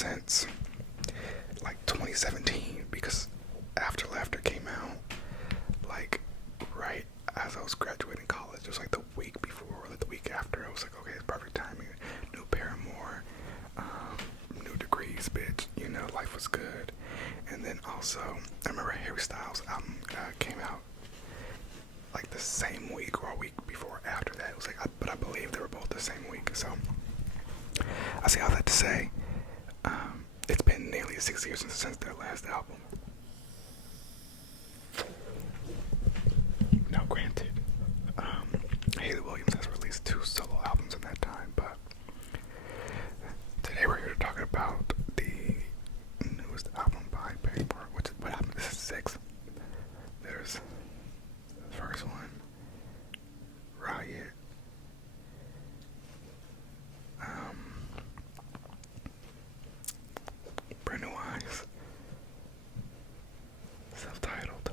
since like 2017 because After Laughter came out like right as I was graduating college. It was like the week before, or like the week after. I was like, okay, it's perfect timing. New Paramore, new degrees, bitch. You know, life was good. And then also, I remember Harry Styles' album came out like the same week or a week before after that. It was like, but I believe they were both the same week. So I say all that to say, it's been nearly 6 years since their last album. Now, granted, Haley Williams has released 2 solo albums in that time, but today we're here to talk about the newest album by Paramore. What album? This is 6. There's the first one, Riot. Brand New Eyes, self-titled,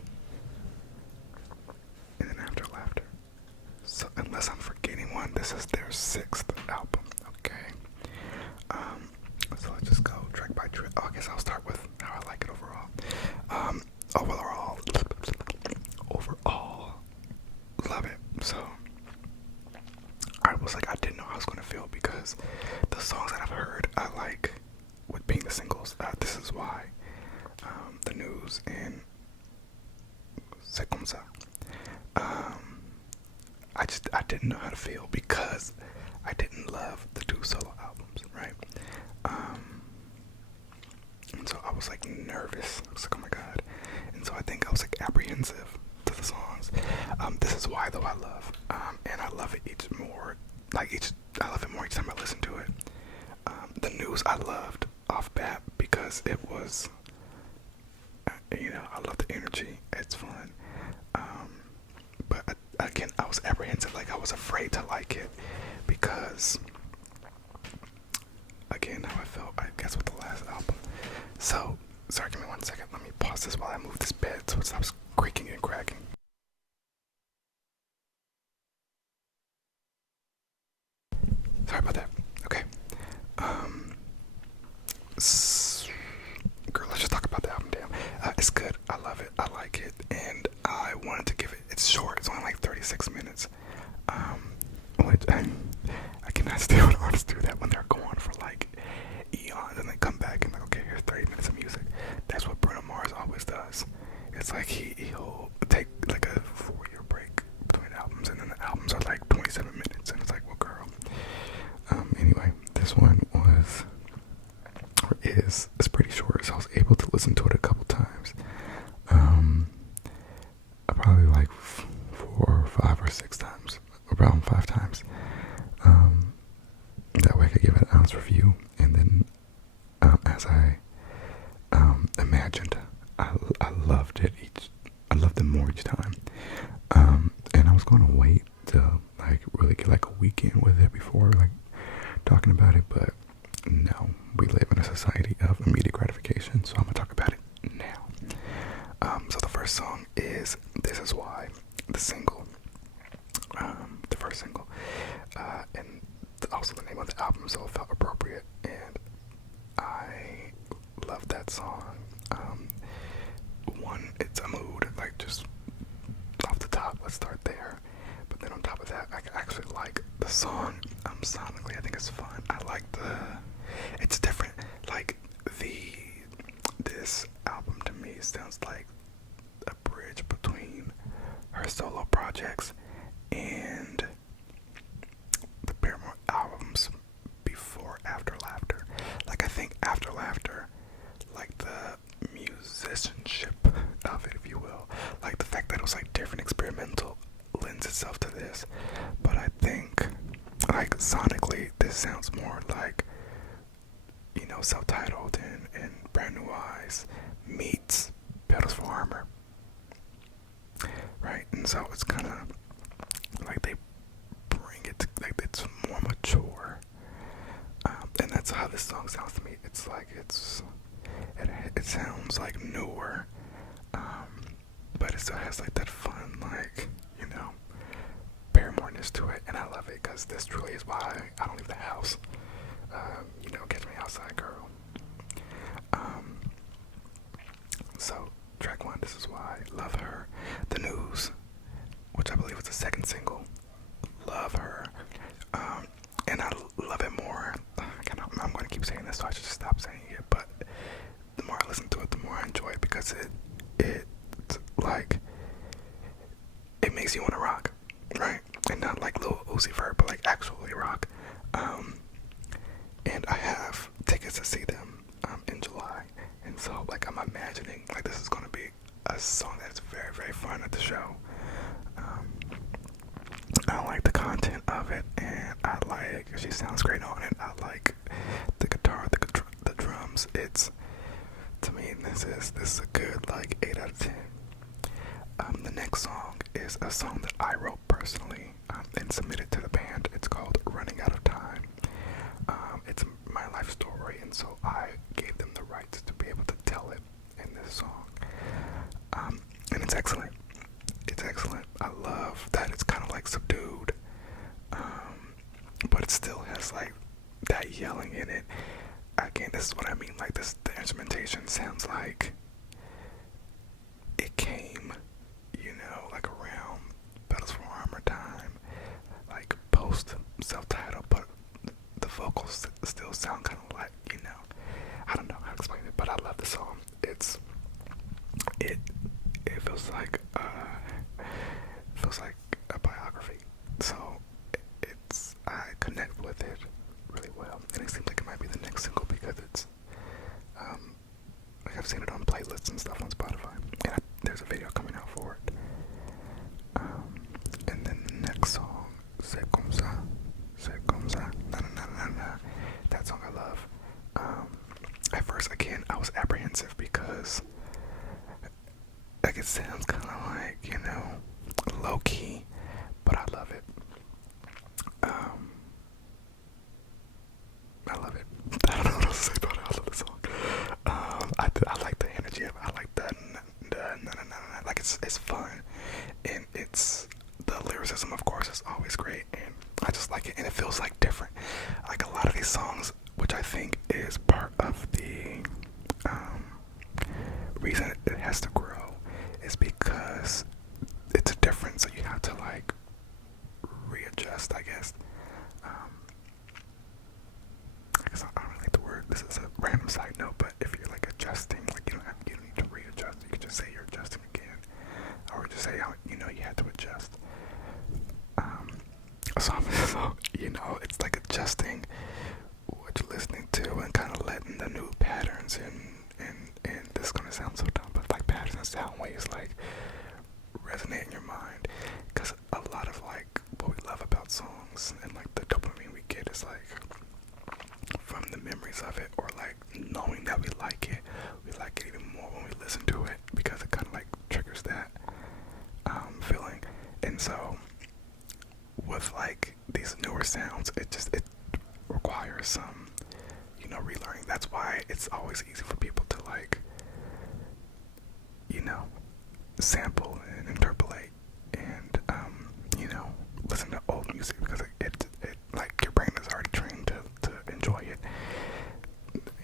and then After Laughter. So unless I'm forgetting one, this is their 6th album. Okay. So let's just go track by track. Oh, I guess I'll start with how I like it overall. Overall, love it. So I was like, I didn't know how I was gonna feel because the songs that I've heard, I like. With being the singles, This Is Why, The News, and C'est Comme Ça. I didn't know how to feel because I didn't love the 2 solo albums, right? And so I was like nervous. I was like, oh my god. And so I think I was like apprehensive to the songs. This Is Why though I love, and I love it I love it more each time I listen to it. The News I loved off bat because it was, I love the energy. It's fun. But again, I was apprehensive. Like, I was afraid to like it because, again, how I felt, I guess, with the last album. So, sorry, give me 1 second. Let me pause this while I move this bed so it stops creaking and cracking. Sorry about that. Okay. Girl, let's just talk about the album. Damn, it's good. I love it. I like it, and I wanted to give it. It's short. It's only like 36 minutes. Which I cannot stand when artists do that when they're going for like eons and then come back and like, okay, here's 30 minutes of music. That's what Bruno Mars always does. It's like he'll take like a 4-year break between albums, and then the albums are like 27 minutes, and it's like, well, girl. Anyway, this one is pretty short, so I was able to listen to it a couple times. Probably like 4 or 5 or 6 times, around 5 times. That way I could give it an honest review, and then as I imagined, I loved it I loved it more each time. And I was going to wait to like really get like a weekend with it before like talking about it, but no, we live in a society of immediate gratification, so I'm gonna talk about it now. So the first song is This Is Why, the single, the first single, and also the name of the album, so it felt appropriate, and I love that song. One, it's a mood, like just off the top, let's start there. But then on top of that, I actually like the song. Sonically, I think it's fun. I like it's different. Like this album to me sounds like a bridge between her solo projects and the Paramore albums before After Laughter. Like, I think After Laughter, like the musicianship of it, if you will, like the fact that it was like different, experimental, lends itself to this. But I think like sonically this sounds more like, self-titled and Brand New Eyes meets Pedals for Armor, right? And so it's kind of like they bring it to, like, it's more mature, and that's how this song sounds to me. It's like it sounds like newer, but it still has like that fun, like, Paramore-ness to it, and I love it because this truly is why I don't leave the house. Catch me outside, girl. This Is Why. Love her. The News, which I believe was the second single. Love her. And I love it more. I'm going to keep saying this, so I should just stop saying it. But the more I listen to it, the more I enjoy it, because it's like, it makes you want to rock, right? And not like Lil Uzi Vert, but like actually rock. And I have tickets to see them in July, and so like I'm imagining like this is going to be a song that's very, very fun at the show. I like the content of it, and I like, she sounds great on it. I like the guitar, the drums. It's, to me, this is a good like 8 out of 10. The next song is a song that I wrote personally and submitted to the band. It's called Running Out of Time. It's my life story, and so I gave them the rights to be able to tell it in this song. And it's excellent. It's excellent. I love that it's kind of like subdued, but it still has like that yelling in it. Again, this is what I mean. Like this, the instrumentation sounds like it came, like around Battles for Armor time, like post self-titled, but the vocals still sound kind of like, I don't know how to explain it, but I love the song. It feels like a biography, so I connect with it really well, and it seems like it might be the next single because it's like I've seen it on playlists and stuff on Spotify, and there's a video coming out for it. And then the next song, C'est Comme Ça, na na na na na. That song I love. At first, again, I was apprehensive because like it sounds kind of like, low key, but I love it. I love it. I don't know what else to say about it. I love the song. I like the energy of it. I like the like it's fun, and it's the lyricism, of course, is always great, and I just like it, and it feels like different. Like a lot of these songs, which I think is part of the reason it has to grow, is because it's different, so you have to like readjust, I guess. I don't really like the word. This is a random side note, but if you're like adjusting, like you don't need to readjust. You can just say you're adjusting again, or just say how you had to adjust. So it's like adjusting what you're listening to and kind of letting the new patterns and this is gonna sound so dumb, but like patterns and sound waves like resonate in your mind, because a lot of like what we love about songs and like the dopamine we get is like from the memories of it, or like knowing that we like it even more when we listen to it, because it kind of like triggers that feeling. And so with like these newer sounds, it requires some relearning. That's why it's always easy for people to like sample and interpolate and listen to old music, because it like your brain is already trained to enjoy it.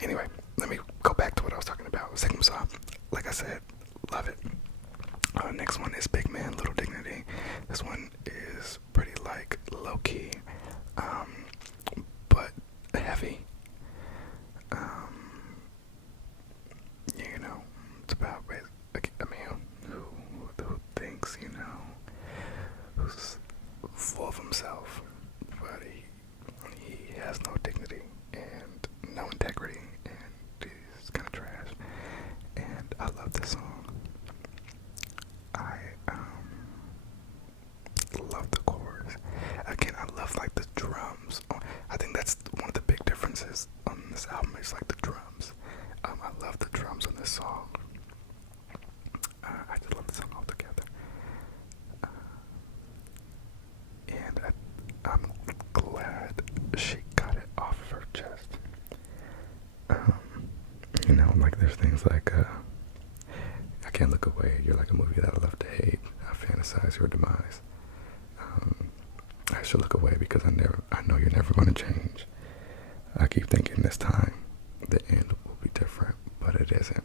Anyway, let me go back to what I was talking about. C'est Comme Ça, like I said, love it. Next one is Big Man, Little Dignity. This one is pretty like low key, but heavy. It's about a man who thinks, who's full of himself, but he has no dignity and no integrity, and he's kind of trash. And I love this song. I love the chorus. Again, I love like the drums. I think that's one of the big differences on this album, is like the drums. I love the drums on this song. I just love the song altogether. And I'm glad she got it off of her chest. Like there's things like I Can't Look Away, You're Like a Movie That I Love to Hate, I Fantasize Your Demise. I Should Look Away Because I Know You're Never Gonna Change. I Keep Thinking This Time the end will be different, but it isn't.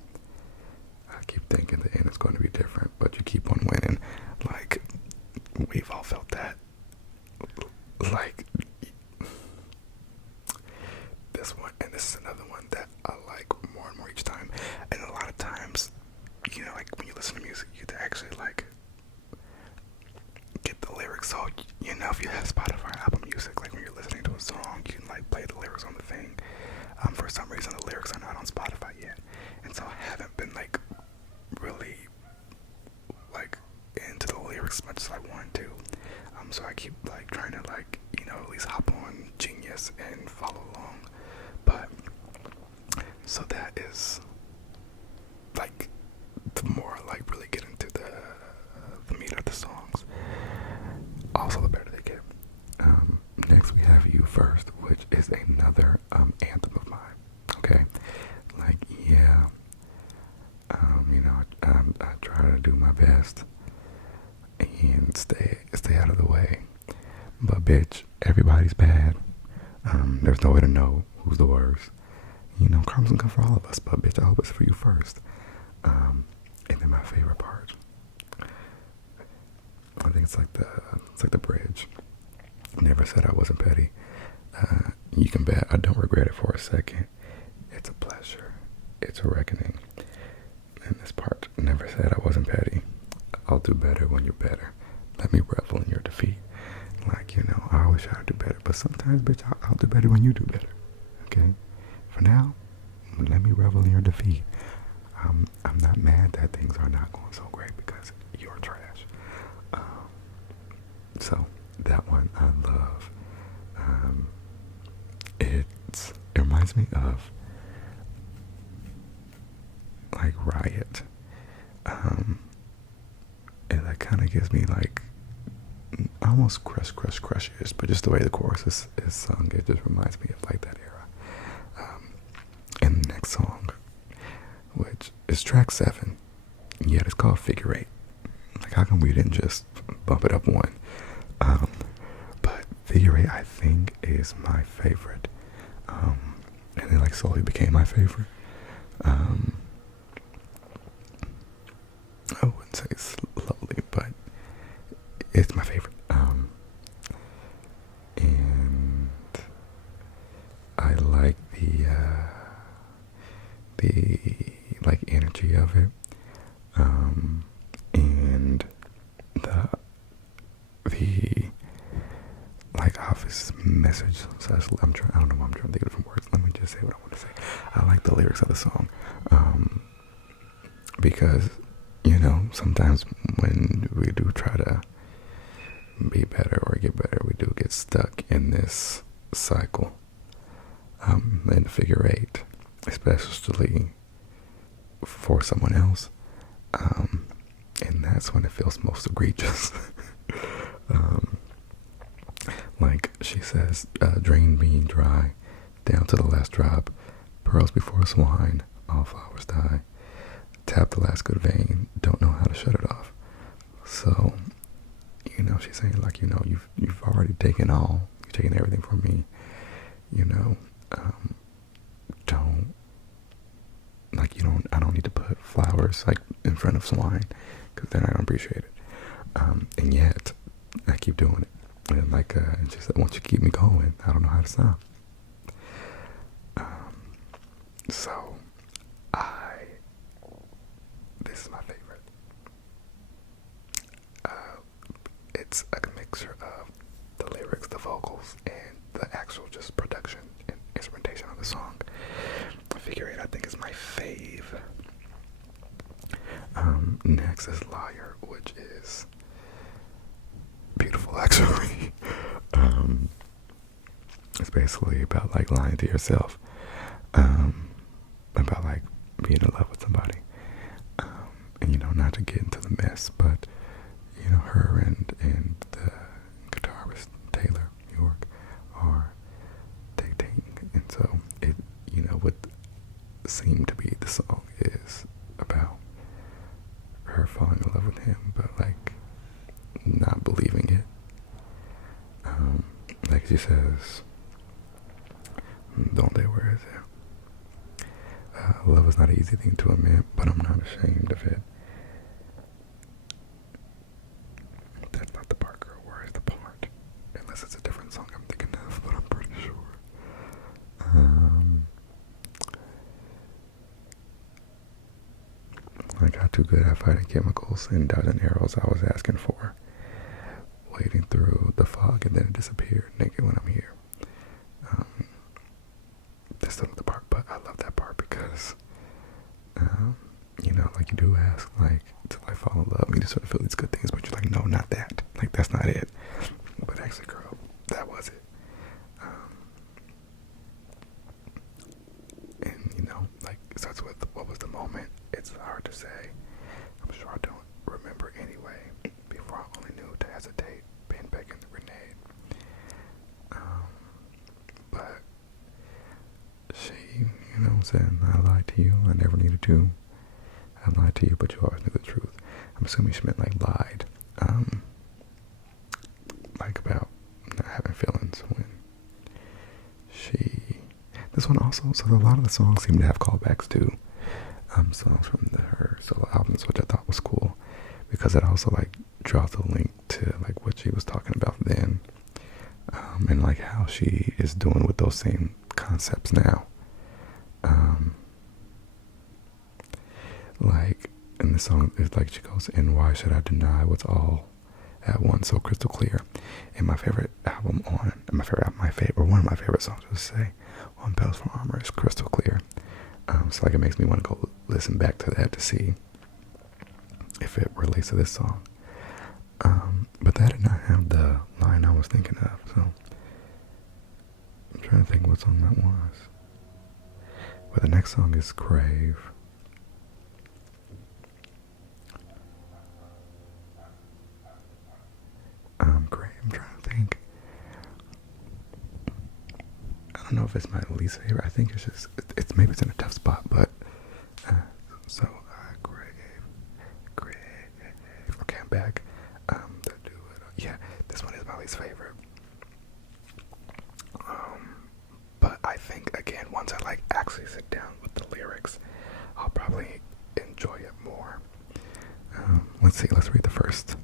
I keep thinking the end is going to be different, but you keep on winning. Like, we've all felt that. Like, this one, and this is another one that I like more and more each time. And a lot of times, you know, like when you listen to music, you get to actually like get the lyrics. So, you know, if you have Spotify Apple Music, like when you're listening to a song, you can like play the lyrics on the thing. For some reason, the lyrics are not on Spotify yet, and so I haven't been like really like into the lyrics as much as I want to. So I keep like trying to like, you know, at least hop on Genius and follow along. But so that is like the more I like really get into the meat of the songs. Also, the better they get. Next we have You First, which is another anthem of mine. Okay, like yeah, you know, I try to do my best and stay out of the way. But bitch, everybody's bad. There's no way to know who's the worst. You know, karma's gonna come for all of us, but bitch, I hope it's for you first. And then my favorite part, I think it's like the bridge. Never said I wasn't petty. You can bet I don't regret it for a second. It's a pleasure. It's a reckoning. And this part, never said I wasn't petty. I'll do better when you're better. Let me revel in your defeat. Like, you know, I always try to do better, but sometimes, bitch, I'll do better when you do better. Okay? For now, let me revel in your defeat. I'm not mad that things are not going so great because you're trash. So that one I love. It reminds me of like Riot. And that kind of gives me like almost crush-ish, but just the way the chorus is sung, it just reminds me of like that era. And the next song, which is track 7, yet it's called Figure 8. Like, how come we didn't just bump it up one? But Figure 8, I think, is my favorite. And it like slowly became my favorite. I wouldn't say slowly, but it's my favorite. And I like the like energy of it. And the like office message. So I don't know why I'm trying to think of different words. Let me just say what I want to say. I like the lyrics of the song. Because, you know, sometimes when we do try to be better or get better, we do get stuck in this cycle. In Figure 8, especially for someone else. And that's when it feels most egregious. Like she says, drain being dry, down to the last drop, pearls before swine, all flowers die, tap the last good vein, don't know how to shut it off. So, you know, she's saying like, you know, you've already taken you've taken everything from me, you know, I don't need to put flowers like in front of swine because they're not gonna appreciate it. And yet I keep doing it. And like, and she said, once you keep me going, I don't know how to stop. So this is my favorite. It's a mixture of the lyrics, the vocals, and the actual just production and instrumentation of the song. Figure 8, I think, is my fave. Next is Liar, which is beautiful, actually. It's basically about like lying to yourself, about like being in love with somebody, and you know, not to get into the mess, but you know, her and the guitarist Taylor York are dating, and so it, you know, what seemed to be the song is about her falling in love with him, but like not believing it. Like she says, "Donde, where is it? Love is not an easy thing to admit, but I'm not ashamed of it. That's not the part, girl. Where is the part? Unless it's a different song I'm thinking of, but I'm pretty sure. I got too good at fighting chemicals and dodging arrows I was asking for. Wading through the fog and then it disappeared, naked when I'm here. That's still not the part, but I love that part because, like you do ask, like, till I fall in love, you just sort of feel these good things, but you're like, no, not that. Like, that's not it. But actually, girl, that was it. And, like, it starts with, what was the moment? It's hard to say. I'm sure I don't remember anyway. Before I only knew to hesitate, pin back in the grenade. But she, said, I lied to you. I never needed to. I lied to you, but you always knew the truth. I'm assuming she meant, like, lied. Like, about not having feelings when this one also, so a lot of the songs seem to have callbacks to songs from her solo albums, which I thought was cool because it also like draws a link to like what she was talking about then, and like how she is doing with those same concepts now. Like in the song, it's like she goes, "And why should I deny what's all at once so crystal clear?" And my favorite album one of my favorite songs, to say, on Bells for Armor is Crystal Clear. So like it makes me want to go listen back to that to see if it relates to this song. But that did not have the line I was thinking of, so I'm trying to think what song that was. But the next song is Crave. Crave, I'm trying to think. I don't know if it's my least favorite. I think it's just, maybe it's in a tough spot, but, Crave, okay, I'm back. Yeah, this one is my least favorite. But I think, again, once I, like, actually sit down with the lyrics, I'll probably enjoy it more. Let's see, let's read the first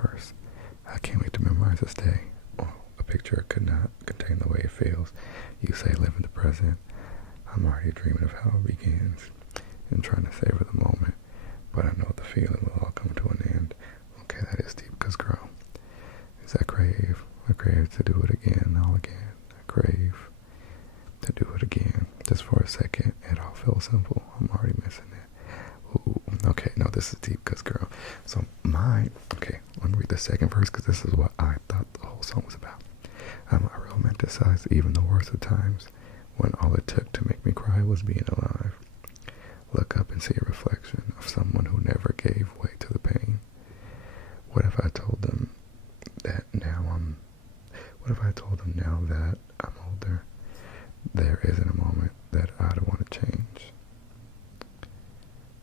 verse. I can't wait to memorize this day. A picture could not contain the way it feels. You say live in the present. I'm already dreaming of how it begins and trying to savor the moment, but I know the feeling will all come to an end. Okay, that is deep, cause girl, is that crave? I crave to do it again, all again. I crave to do it again, just for a second. It all feels simple. I'm already missing it. Ooh, okay, no, this is deep, cause girl. So okay, let me read the second verse, cause this is what I thought the whole song was about. I romanticized even the worst of times, when all it took to make me cry was being alive. Look up and see a reflection of someone who never gave way to the pain. What if I told them that now that I'm older, there isn't a moment that I'd want to change?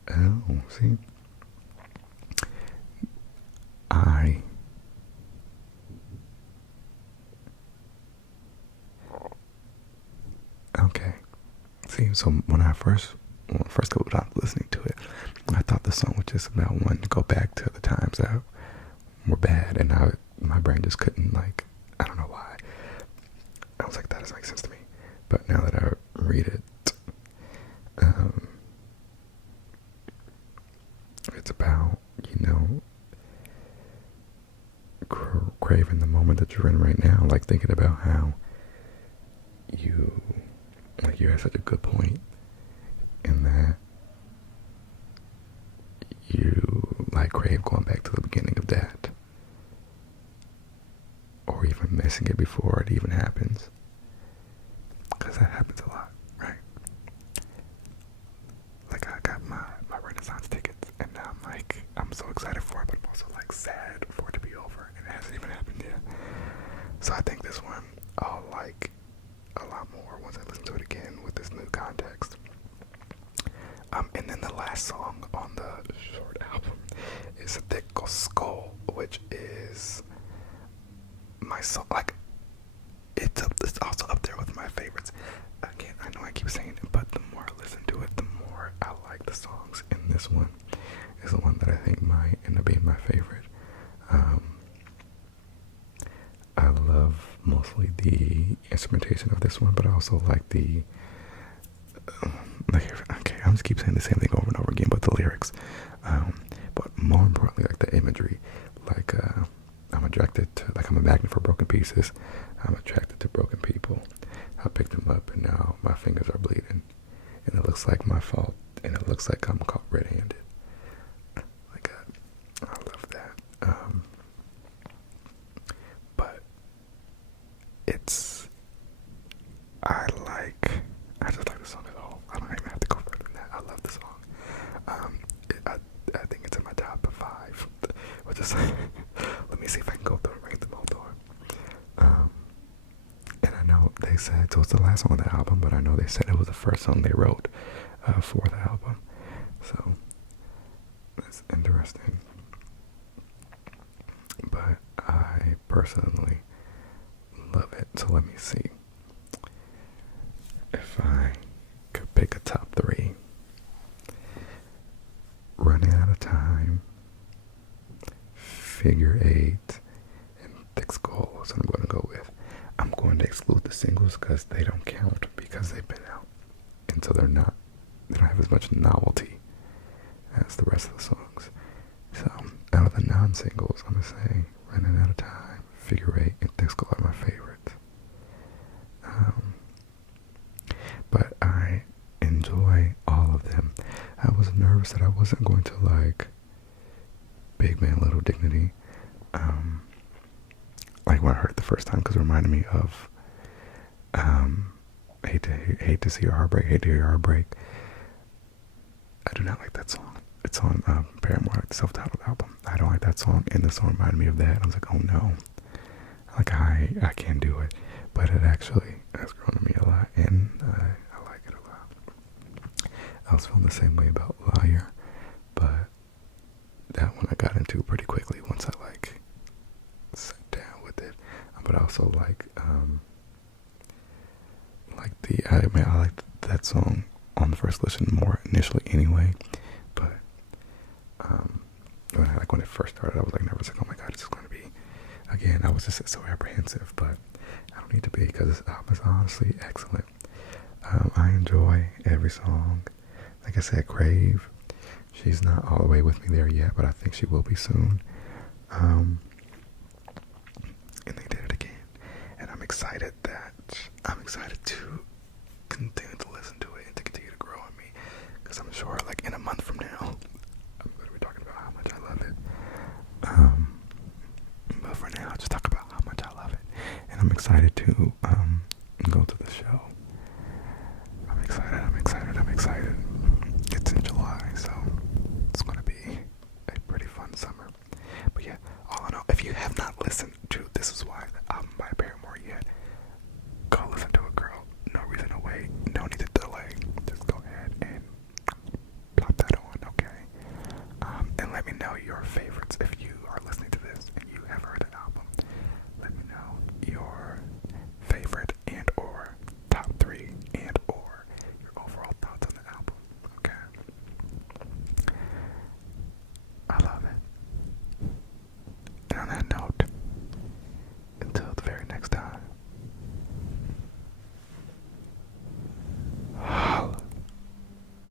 Oh, see? Okay. See, so when I first couple times listening to it, I thought the song was just about wanting to go back to the times that were bad, and my brain just couldn't, like, I don't know why. I was like, that doesn't make sense to me. But now that I read it, it's about, craving the moment that you're in right now, like thinking about how you're at such a good point in that you like crave going back to the beginning of that, or even missing it before it even happens, because that happens a lot, right? Like I got my Renaissance tickets, and now I'm so excited for it, but I'm also like sad for it to be over, and it hasn't even happened yet. So I think this one I'll like a lot more once I listen to it again with this new context. And then the last song on the short album is Thick Skull, which is my song. Like, it's also up there with my favorites. Again, I know I keep saying it, but the more I listen to it, the more like the songs in this one is the one that I think might end up being my favorite. I love mostly the instrumentation of this one, but I also like the okay, I'm just keep saying the same thing over and over again, but the lyrics. But more importantly, like the imagery. Like I'm attracted to, like I'm a magnet for broken pieces. I'm attracted to broken people. I picked them up and now my fingers are bleeding, and it looks like my fault, and it looks like I'm caught red-handed. Like I love that. But it's I just like the song at all. I don't even have to go further than that. I love the song. I think it's in my top 5. Which is let me see if I can go through and rank them all through. And I know they said so it's the last song on the album, but I know they said it was the first song they wrote for the album. So that's interesting. But I personally love it. So let me see. If I could pick a top 3, Running Out of Time, Figure 8, and Thick Skull is what I'm going to go with. I'm going to exclude the singles because they don't count because they've been out, and so they don't have as much novelty as the rest of the songs. So out of the non-singles, I'm going to say Running Out of Time, Figure 8, and Thick Skull are my favorites. But I enjoy all of them. I was nervous that I wasn't going to like Big Man Little Dignity. Like when I heard it the first time, because it reminded me of hate to see your heartbreak, hate to hear your heartbreak. I do not like that song. It's on Paramore, the self-titled album. I don't like that song, and the song reminded me of that. I was like, oh no, like I can't do it. But it actually has grown on me a lot, and I like it a lot. I was feeling the same way about Liar, but that one I got into pretty quickly once I like sat down with it. But I also I liked that song on the first listen more initially anyway. But when it first started, I was like nervous, like, oh my god, it's just going to be again. I was just so apprehensive, but I don't need to be because this album is honestly excellent. I enjoy every song. Like I said, Crave, she's not all the way with me there yet, but I think she will be soon. And they did it again, and I'm excited to continue to listen to it and to continue to grow on me, because I'm sure like in a month from now I'm going to be talking about how much I love it. But for now, I'll just talk about how much I love it, and I'm excited to go to the show. I'm excited. It's in July, so it's going to be a pretty fun summer. But yeah, all in all, if you have not listened to This Is Why,